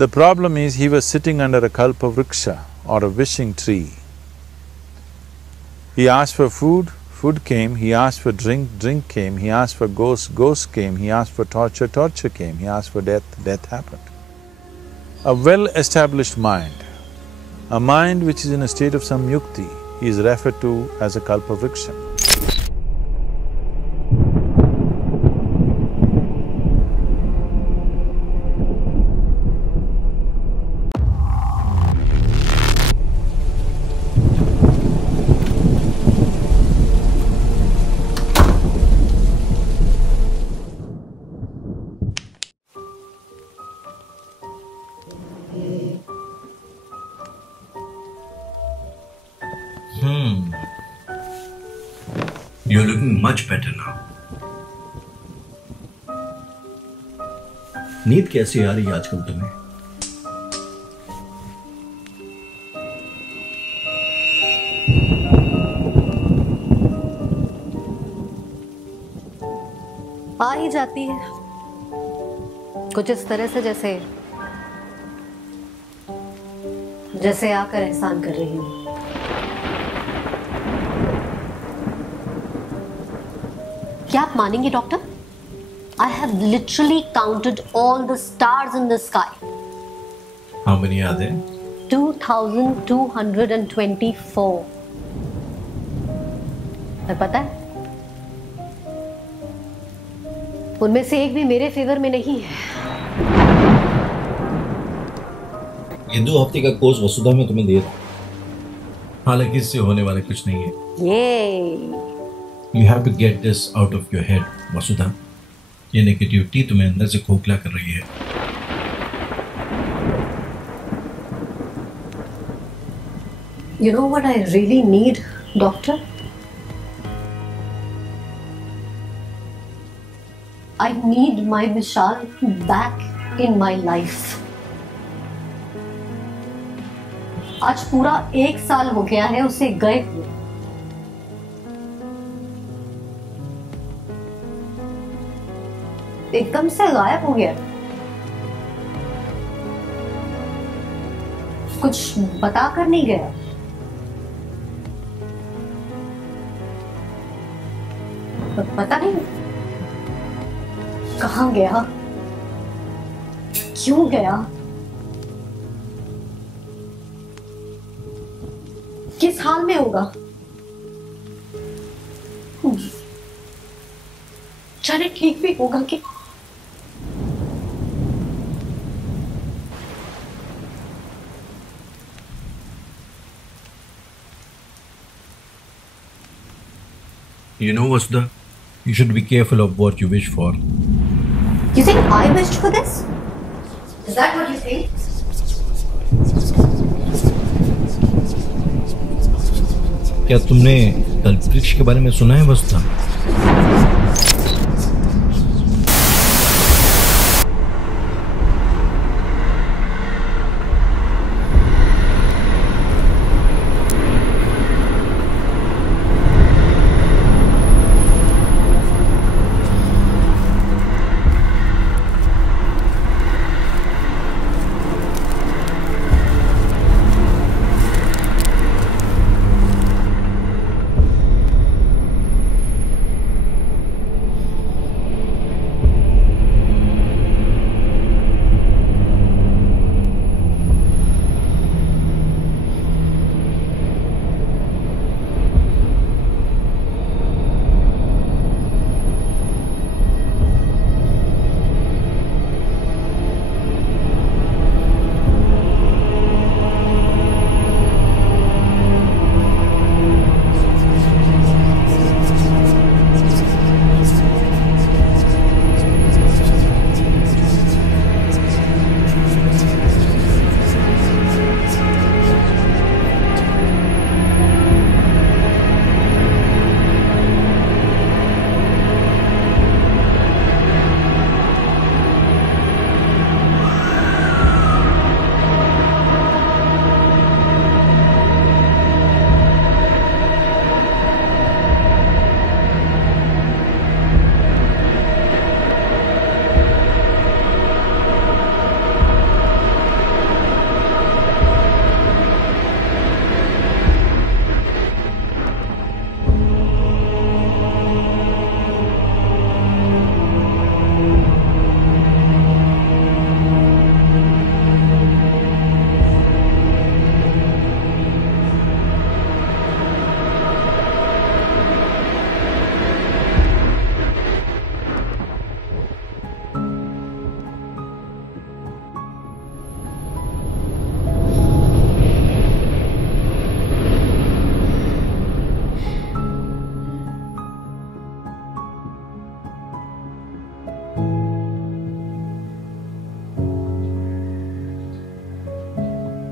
The problem is he was sitting under a kalpavriksha or a wishing tree. He asked for food, food came, he asked for drink, drink came, he asked for ghost, ghost came, he asked for torture, torture came, he asked for death, death happened. A well-established mind, a mind which is in a state of samyukti, is referred to as a kalpavriksha. You're looking much better now. नींद कैसी आ रही है आजकल तुम्हें? आ ही जाती है कुछ इस तरह से जैसे आकर एहसान कर रही हूँ। क्या आप मानेंगे doctor? I have literally counted all the stars in the sky. How many are there? 2,224. और पता है उनमें से एक भी मेरे फेवर में नहीं है। ये 2 हफ्ते का कोर्स वसुधा में तुम्हें दिया था, हालांकि इससे होने वाला कुछ नहीं है। ये You have to get this out of your head, वसुधा। ये नेगेटिविटी तुम्हें अंदर से खोखला कर रही है। You know what I really need, doctor? I need my Vishal back in my life. आज पूरा 1 साल हो गया है उसे गए हुए। एकदम से गायब हो गया। कुछ बता कर नहीं गया। पता नहीं कहाँ गया, क्यों गया, किस हाल में होगा। जाने ठीक भी होगा कि You know, Vasudha, you should be careful of what you wish for. You think I wished for this? Is that what you think? क्या तुमने कल्पवृक्ष के बारे में सुना है वसुधा?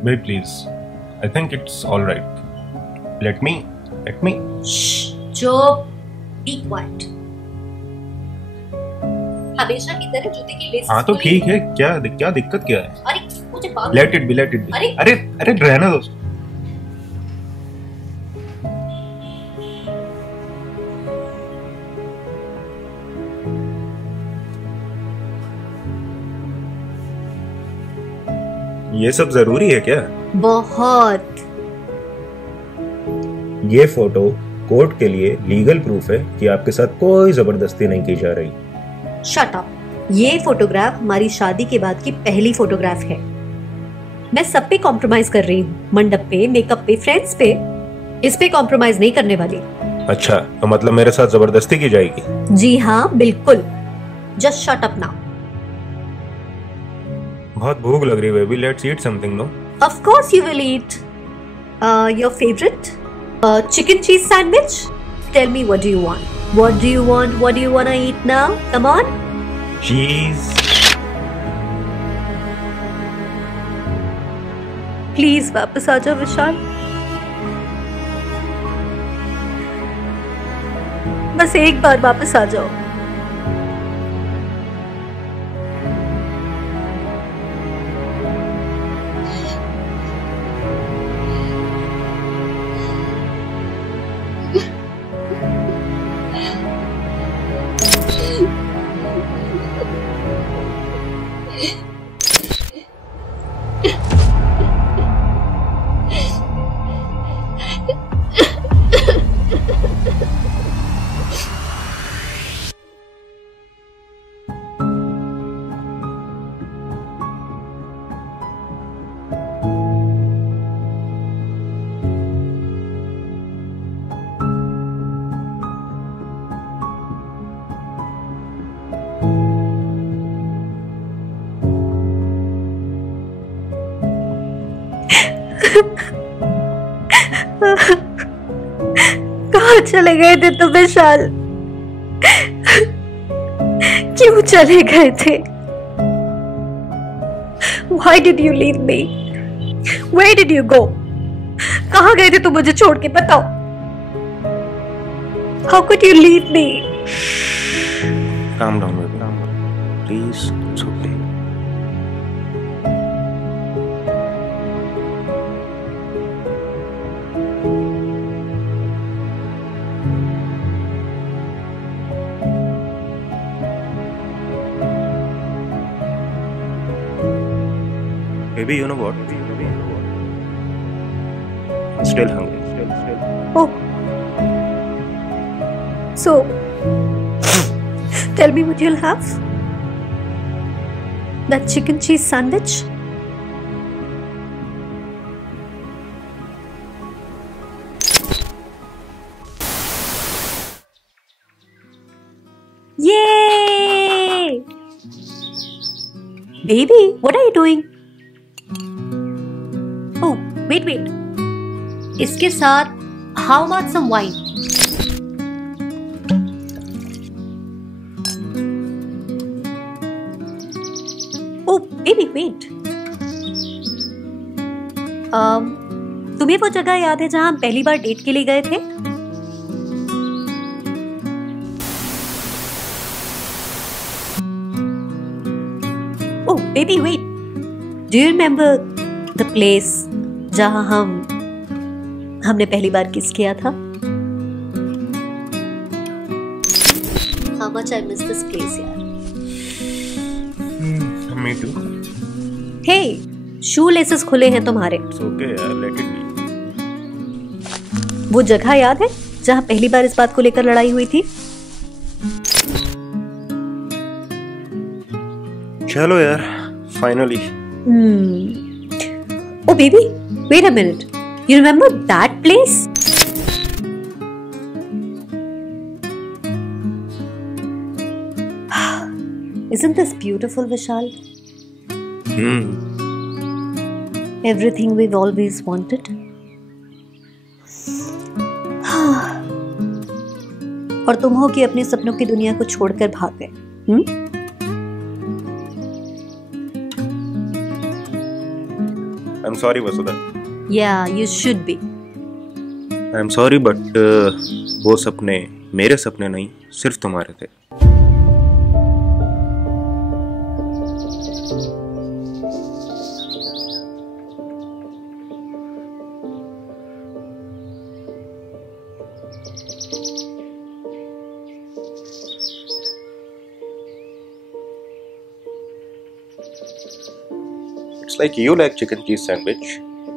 Wait, please. I think it's all right. Let me. चुप, be quiet. हमेशा की तरह जूते की लेस। हाँ तो ठीक है, क्या दिक्कत क्या है? अरे मुझे बात। Let it be. अरे रहना दो। ये सब जरूरी है क्या? बहुत। ये फोटो कोर्ट के लिए लीगल प्रूफ है कि आपके साथ कोई जबरदस्ती नहीं की जा रही। Shut up. ये फोटोग्राफ हमारी शादी के बाद की पहली फोटोग्राफ है। मैं सब पे कॉम्प्रोमाइज कर रही हूँ, मंडप पे, मेकअप पे, फ्रेंड्स पे। इस पे कॉम्प्रोमाइज नहीं करने वाली। अच्छा, तो मतलब मेरे साथ जबरदस्ती की जाएगी? जी हाँ, बिल्कुल। Just shut up now. बहुत भूख लग रही है baby, let's eat something, no? Of course you will eat. Your favourite chicken cheese sandwich? Tell me, what do you want? What do you want to eat now? Come on. Cheese. Please वापस आ जाओ विशाल। बस एक बार वापस आ जाओ। कहाँ चले गए थे तुम विशाल? क्यों चले गए थे? Why did you leave me? Where did you go? कहाँ गए थे तुम मुझे छोड़ के, बताओ। How could you leave me? Calm down, baby. Calm down. Please, it's okay. Baby, you know what? I'm still hungry. Oh. So, tell me what you'll have? That chicken cheese sandwich? Yay! Baby, what are you doing? Oh, wait. इसके साथ how about some wine? Oh, baby, wait. तुम्हें वो जगह याद है जहां हम पहली बार डेट के लिए गए थे? Oh, baby, wait. Do you remember the place जहां हमने पहली बार किस किया था? How much I miss this place, यार। Me too. Hey, shoe laces खुले हैं तुम्हारे। It's okay, यार, let it be. वो जगह याद है जहां पहली बार इस बात को लेकर लड़ाई हुई थी? चलो यार, finally. Oh baby, wait a minute. You remember that place? Isn't this beautiful, Vishal? Everything we've always wanted. और तुम हो कि अपने सपनों की दुनिया को छोड़कर भाग गए। I am sorry Vasudha. Yeah, you should be. I am sorry but वो सपने मेरे सपने नहीं, सिर्फ तुम्हारे थे। It's like you like chicken cheese sandwich,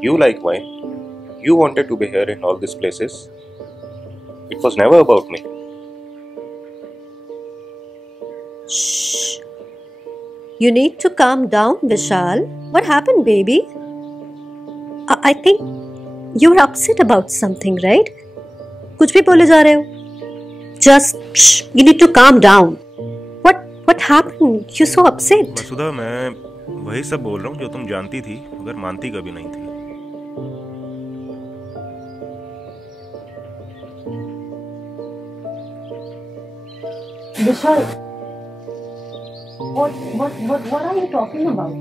you like wine, you wanted to be here in all these places. It was never about me. Shh. You need to calm down, Vishal. What happened, baby? I think you're upset about something, right? कुछ भी बोले जा रहे हो? Just shh. You need to calm down. What happened? You're so upset. वसुधा, मैं वही सब बोल रहा हूँ जो तुम जानती थी मगर मानती कभी नहीं थी। Vishal, what are you talking about?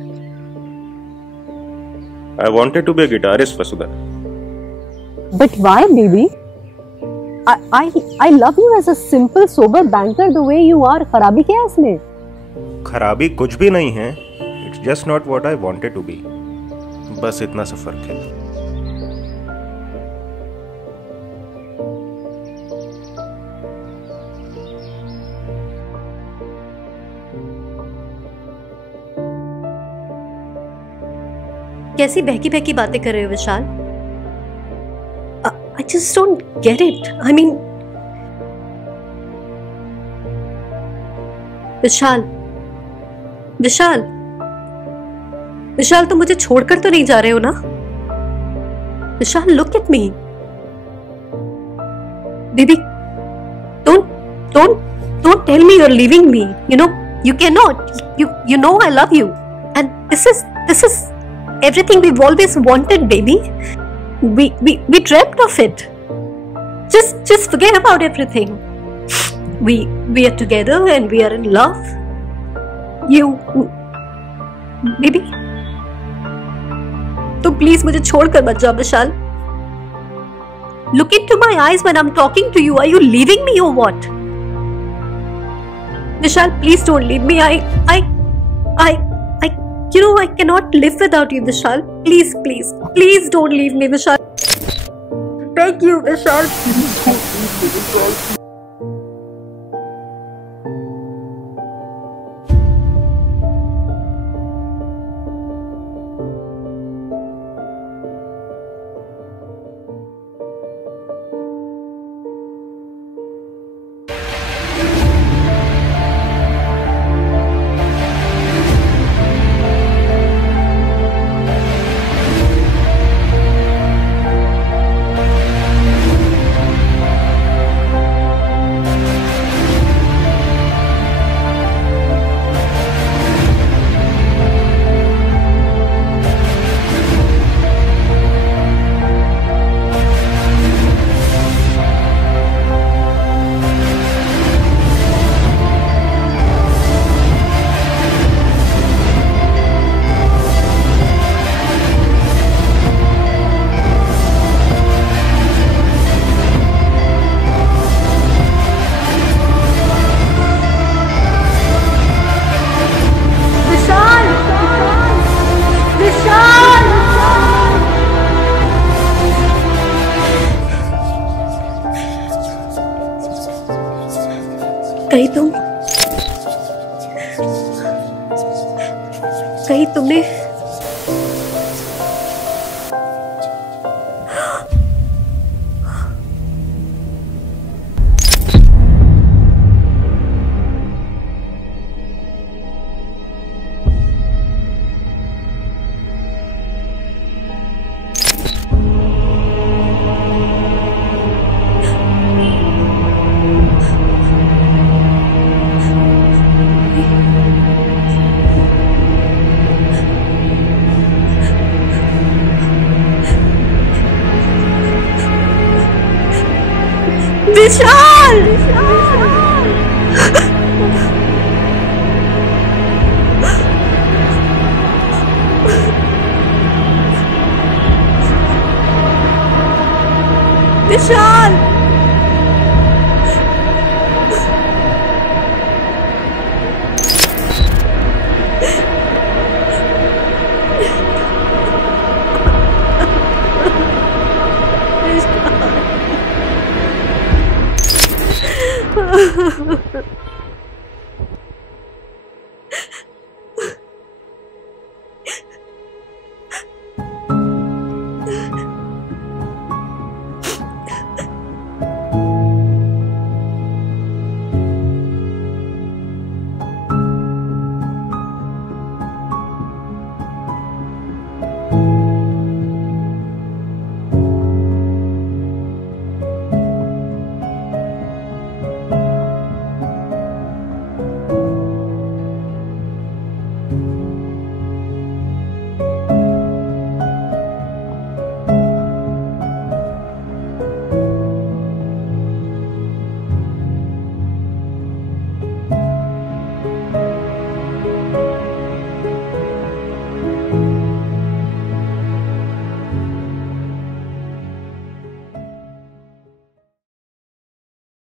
I wanted to be a guitarist, Vasudha. But why, baby? I love you as a simple, sober banker the way you are. खराबी क्या है इसमें? खराबी कुछ भी नहीं है। It's just not what I wanted to be. बस इतना सा फर्क है। कैसी बहकी बहकी बातें कर रहे हो विशाल? I just don't get it. I mean, विशाल, विशाल, विशाल, तुम मुझे छोड़कर तो नहीं जा रहे हो ना? विशाल, look at me. Baby, don't tell me you're leaving me. You know, you cannot. You know I love you, and this is everything we've always wanted, baby. We dreamt of it. Just forget about everything. We are together and we are in love. You, baby. तो please मुझे छोड़कर मत जाओ विशाल. Look into my eyes when I'm talking to you. Are you leaving me or what? Vishal, please don't leave me. You know, I cannot live without you, Vishal. Please don't leave me, Vishal. Thank you, Vishal. कहीं तुमने Vishal!